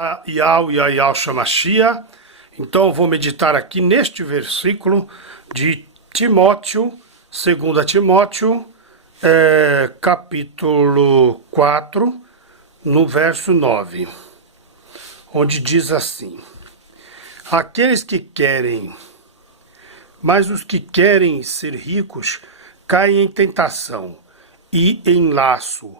A Yahweh e a Yahshua Mashiach. Então eu vou meditar aqui neste versículo de Timóteo, 2 Timóteo, capítulo 4, no verso 9, onde diz assim: aqueles que querem, mas os que querem ser ricos caem em tentação e em laço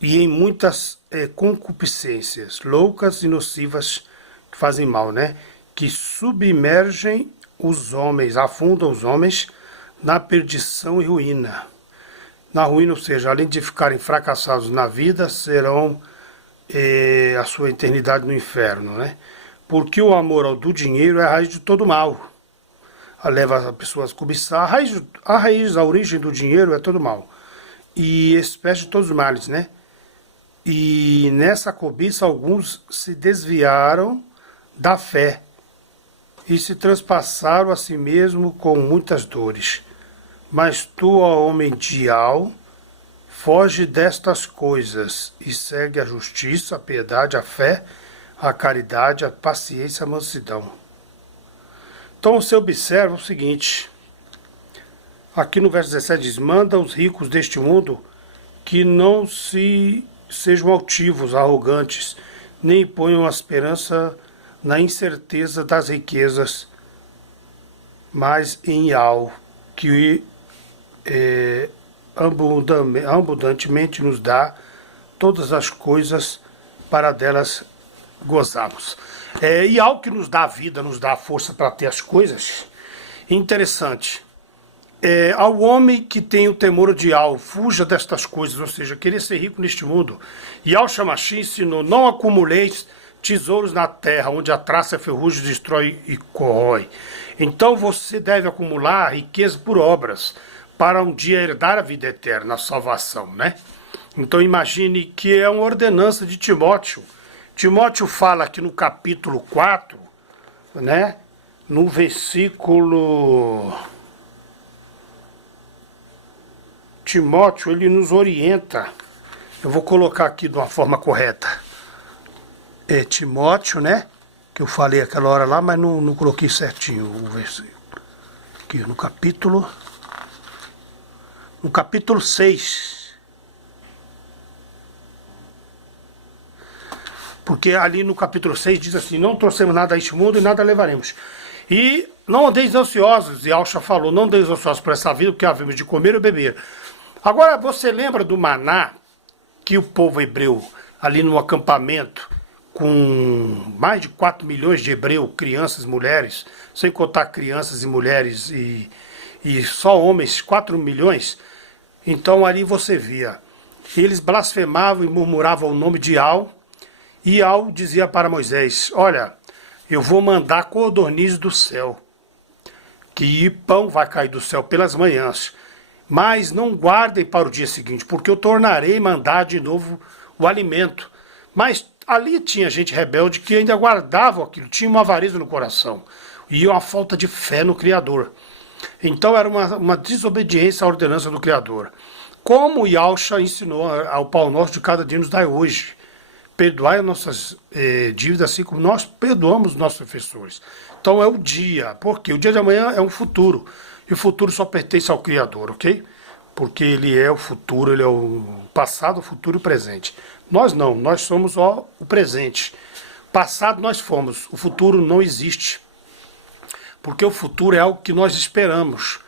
e em muitas concupiscências loucas e nocivas que fazem mal, né? Que submergem os homens, afundam os homens na perdição e ruína. Na ruína, ou seja, além de ficarem fracassados na vida, serão a sua eternidade no inferno, né? Porque o amor do dinheiro é a raiz de todo mal. Leva as pessoas a cobiçar. A origem do dinheiro é todo mal. E espécie de todos os males, né? E nessa cobiça alguns se desviaram da fé e se transpassaram a si mesmo com muitas dores. Mas tu, ó homem de Al, foge destas coisas e segue a justiça, a piedade, a fé, a caridade, a paciência, a mansidão. Então você observa o seguinte, aqui no verso 17 diz: manda os ricos deste mundo que não sejam altivos, arrogantes, nem ponham a esperança na incerteza das riquezas, mas em Al, que abundantemente nos dá todas as coisas para delas gozarmos. E Al que nos dá a vida, nos dá a força para ter as coisas. Interessante. Ao homem que tem o temor de Al, fuja destas coisas, ou seja, querer ser rico neste mundo. E Yahshua Mashiach ensinou: não acumuleis tesouros na terra, onde a traça e a ferrugem destrói e corrói. Então você deve acumular riqueza por obras, para um dia herdar a vida eterna, a salvação, né? Então imagine que é uma ordenança de Timóteo. Timóteo fala aqui no capítulo 4, né? No versículo... Timóteo, ele nos orienta. Eu vou colocar aqui de uma forma correta. Timóteo, né? Que eu falei aquela hora lá, mas não coloquei certinho o versículo. Aqui no capítulo 6. Porque ali no capítulo 6 diz assim: não trouxemos nada a este mundo e nada levaremos. E não andeis ansiosos, e Yahshua falou: não andeis ansiosos por essa vida, porque havemos de comer e beber. Agora, você lembra do maná que o povo hebreu, ali no acampamento, com mais de 4 milhões de hebreus, crianças, mulheres, sem contar crianças e mulheres e só homens, 4 milhões? Então ali você via, eles blasfemavam e murmuravam o nome de Al, e Al dizia para Moisés: olha, eu vou mandar codornizes do céu, que pão vai cair do céu pelas manhãs, mas não guardem para o dia seguinte, porque eu tornarei mandar de novo o alimento. Mas ali tinha gente rebelde que ainda guardava aquilo, tinha uma avareza no coração e uma falta de fé no Criador. Então era uma desobediência à ordenança do Criador. Como Yahshua ensinou ao pão nosso de cada dia nos dai hoje. Perdoai as nossas dívidas, assim como nós perdoamos os nossos professores. Então é o dia, porque o dia de amanhã é um futuro. E o futuro só pertence ao Criador, ok? Porque ele é o futuro, ele é o passado, o futuro e o presente. Nós não, nós somos o presente. Passado nós fomos, o futuro não existe. Porque o futuro é algo que nós esperamos.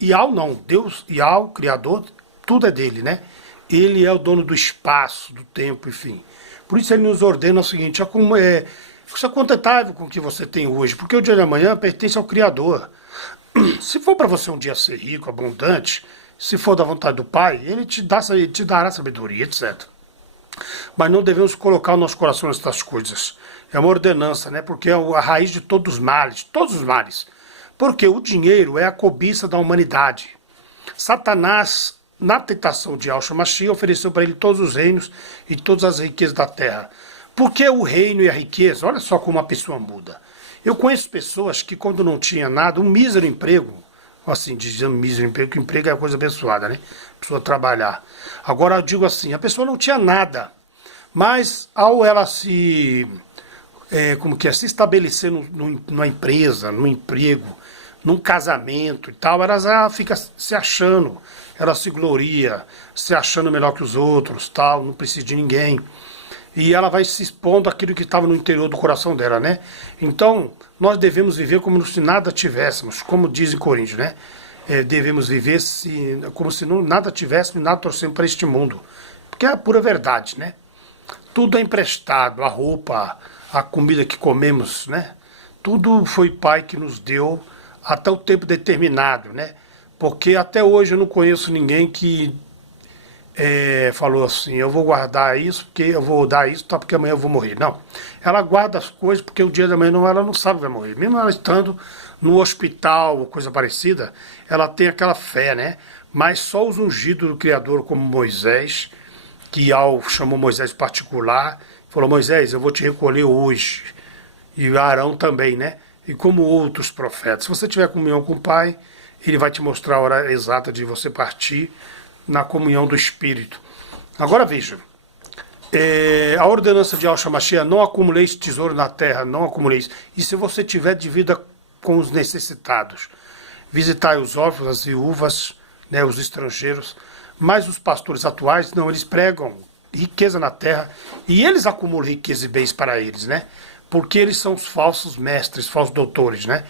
Yahweh não, Deus, Yahweh, Criador, tudo é dele, né? Ele é o dono do espaço, do tempo, enfim. Por isso ele nos ordena o seguinte: seja contentável com o que você tem hoje, porque o dia de amanhã pertence ao Criador. Se for para você um dia ser rico, abundante, se for da vontade do Pai, ele te dará sabedoria, etc. Mas não devemos colocar o nosso coração nessas coisas. É uma ordenança, né? Porque é a raiz de todos os males. Porque o dinheiro é a cobiça da humanidade. Satanás, na tentação de Yahshua Mashiach, ofereceu para ele todos os reinos e todas as riquezas da terra. Porque o reino e a riqueza, olha só como uma pessoa muda. Eu conheço pessoas que, quando não tinha nada, um mísero emprego, assim, dizendo mísero emprego, que emprego é uma coisa abençoada, né? A pessoa trabalhar. Agora eu digo assim, a pessoa não tinha nada, Mas ao ela se estabelecer numa empresa, num emprego, num casamento e tal, ela já fica se achando, ela se gloria, se achando melhor que os outros, tal, não precisa de ninguém. E ela vai se expondo àquilo que estava no interior do coração dela, né? Então, nós devemos viver como se nada tivéssemos, como diz em Coríntios, né? Devemos viver como se nada tivéssemos e nada torcemos para este mundo. Porque é a pura verdade, né? Tudo é emprestado, a roupa, a comida que comemos, né? Tudo foi Pai que nos deu até o tempo determinado, né? Porque até hoje eu não conheço ninguém que falou assim, eu vou guardar isso, porque eu vou dar isso, tá, porque amanhã eu vou morrer. Não. Ela guarda as coisas porque o dia da manhã ela não sabe que vai morrer. Mesmo ela estando no hospital ou coisa parecida, ela tem aquela fé, né? Mas só os ungidos do Criador, como Moisés, que chamou Moisés particular, falou, Moisés, eu vou te recolher hoje. E Arão também, né? E como outros profetas. Se você tiver comunhão com o Pai, ele vai te mostrar a hora exata de você partir na comunhão do Espírito. Agora veja, a ordenança de Al-Shamashia, não acumuleis tesouro na terra, não acumuleis. E se você tiver, divida com os necessitados. Visitai os órfãos, as viúvas, né, os estrangeiros. Mas os pastores atuais, não, eles pregam riqueza na terra e eles acumulam riqueza e bens para eles, né? Porque eles são os falsos mestres, falsos doutores, né?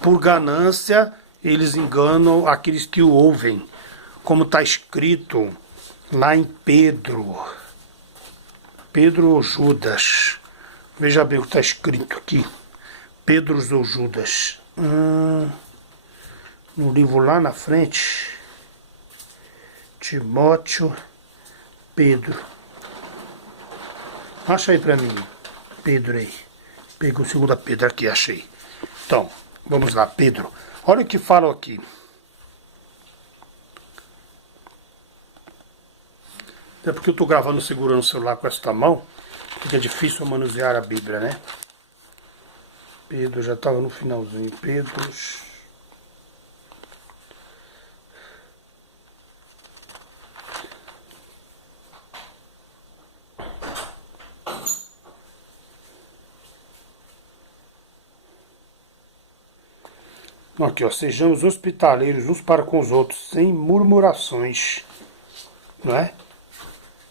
Por ganância, eles enganam aqueles que o ouvem. Como está escrito lá em Pedro ou Judas. Veja bem o que está escrito aqui. Pedro ou Judas. No livro lá na frente. Timóteo, Pedro. Acha aí para mim. Pedro aí. Pegou o segundo Pedro aqui, achei. Então, vamos lá, Pedro. Olha o que fala aqui. É porque eu estou gravando segurando o celular com esta mão, fica difícil manusear a Bíblia, né? Pedro, já estava no finalzinho. Pedro. Aqui, ó, sejamos hospitaleiros uns para com os outros, sem murmurações, não é?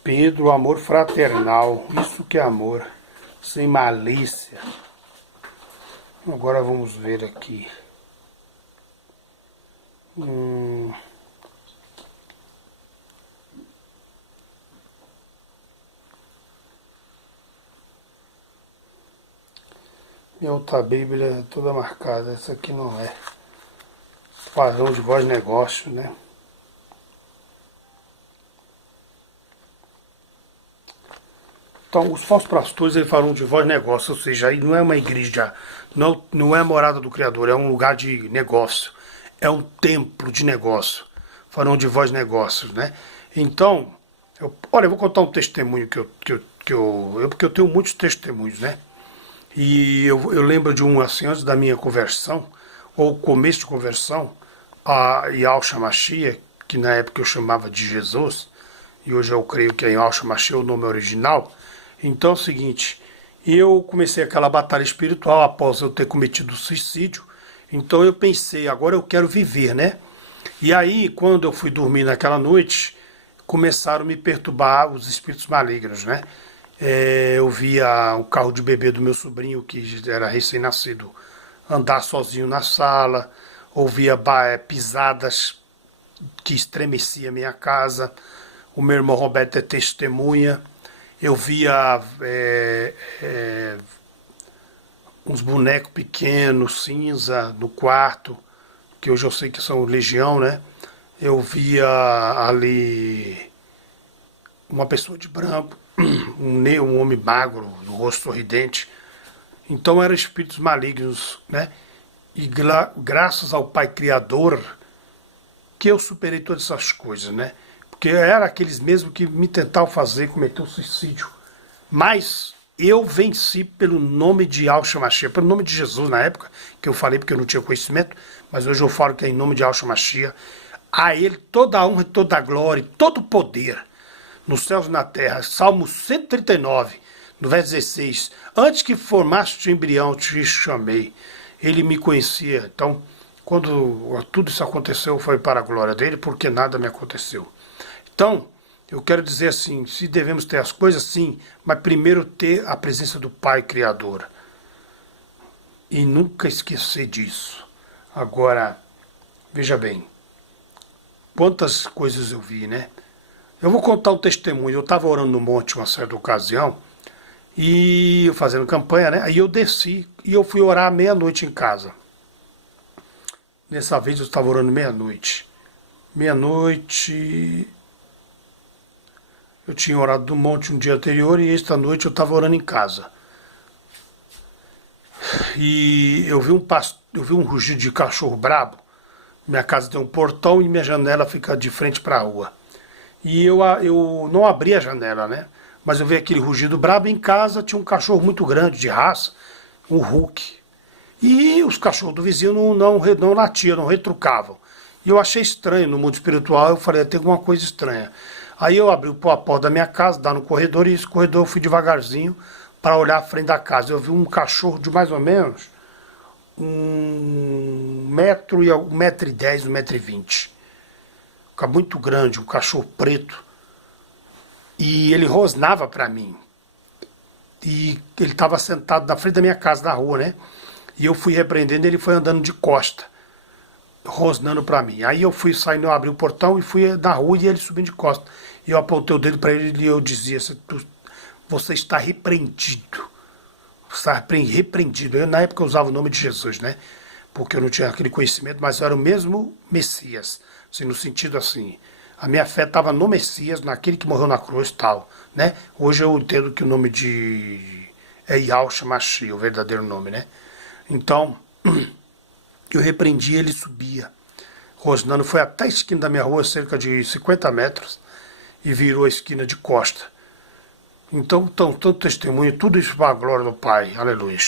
Pedro, amor fraternal, isso que é amor, sem malícia. Agora vamos ver aqui. Minha outra Bíblia é toda marcada, essa aqui não é. Padrão de voz negócio, né? Então, os falsos pastores, eles falam de voz negócio, ou seja, aí não é uma igreja, não é a morada do Criador, é um lugar de negócio, é um templo de negócio, falam de voz negócios, né? Então, olha, eu vou contar um testemunho porque eu tenho muitos testemunhos, né? E eu lembro de um, assim, antes da minha conversão, ou começo de conversão, a Yahshua Mashiach, que na época eu chamava de Jesus, e hoje eu creio que é Yahshua Mashiach o nome original. Então é o seguinte, eu comecei aquela batalha espiritual após eu ter cometido suicídio, então eu pensei, agora eu quero viver, né? E aí, quando eu fui dormir naquela noite, começaram a me perturbar os espíritos malignos, né? Eu via o carro de bebê do meu sobrinho, que era recém-nascido, andar sozinho na sala, ouvia pisadas que estremeciam a minha casa. O meu irmão Roberto é testemunha. Eu via uns bonecos pequenos, cinza, no quarto, que hoje eu sei que são legião, né? Eu via ali uma pessoa de branco, um homem magro, do rosto sorridente. Então eram espíritos malignos, né? E graças ao Pai Criador que eu superei todas essas coisas, né? Porque eram aqueles mesmos que me tentavam fazer cometer o suicídio. Mas eu venci pelo nome de Yahshua Mashiach, pelo nome de Jesus na época, que eu falei porque eu não tinha conhecimento, mas hoje eu falo que é em nome de Yahshua Mashiach. A ele toda a honra, toda a glória, todo o poder. nos céus e na terra. Salmo 139, no verso 16. Antes que formaste o embrião, te chamei. Ele me conhecia. Então, quando tudo isso aconteceu, foi para a glória dele, porque nada me aconteceu. Então, eu quero dizer assim, se devemos ter as coisas, sim, mas primeiro ter a presença do Pai Criador. E nunca esquecer disso. Agora, veja bem, quantas coisas eu vi, né? Eu vou contar um testemunho. Eu estava orando no monte uma certa ocasião, e eu fazendo campanha, né? Aí eu desci e eu fui orar meia-noite em casa. Nessa vez eu estava orando meia-noite. Meia-noite... Eu tinha orado no monte um dia anterior e esta noite eu estava orando em casa. E eu vi um rugido de cachorro brabo. Minha casa tem um portão e minha janela fica de frente para a rua. E eu não abri a janela, né? Mas eu vi aquele rugido brabo. Em casa tinha um cachorro muito grande, de raça, um Hulk. E os cachorros do vizinho não latiam, não retrucavam. E eu achei estranho no mundo espiritual. Eu falei, tem alguma coisa estranha. Aí eu abri a porta da minha casa, dá no corredor, e esse corredor eu fui devagarzinho para olhar à frente da casa. Eu vi um cachorro de mais ou menos 1,10 m, 1,10 m, 1,20 m. Muito grande, um cachorro preto. E ele rosnava para mim. E ele estava sentado na frente da minha casa, na rua, né? E eu fui repreendendo, ele foi andando de costa, rosnando para mim. Aí eu fui saindo, eu abri o portão e fui na rua e ele subindo de costa. E eu apontei o dedo para ele e eu dizia, você está repreendido. Você está repreendido. Eu, na época eu usava o nome de Jesus, né? Porque eu não tinha aquele conhecimento, mas eu era o mesmo Messias. Assim, no sentido assim, a minha fé estava no Messias, naquele que morreu na cruz e tal, né? Hoje eu entendo que o nome é Yahushua Mashiach, o verdadeiro nome, né? Então, eu repreendi, ele subia, rosnando, foi até a esquina da minha rua, cerca de 50 metros, e virou a esquina de costa. Então, tanto testemunho, tudo isso para a glória do Pai. Aleluia.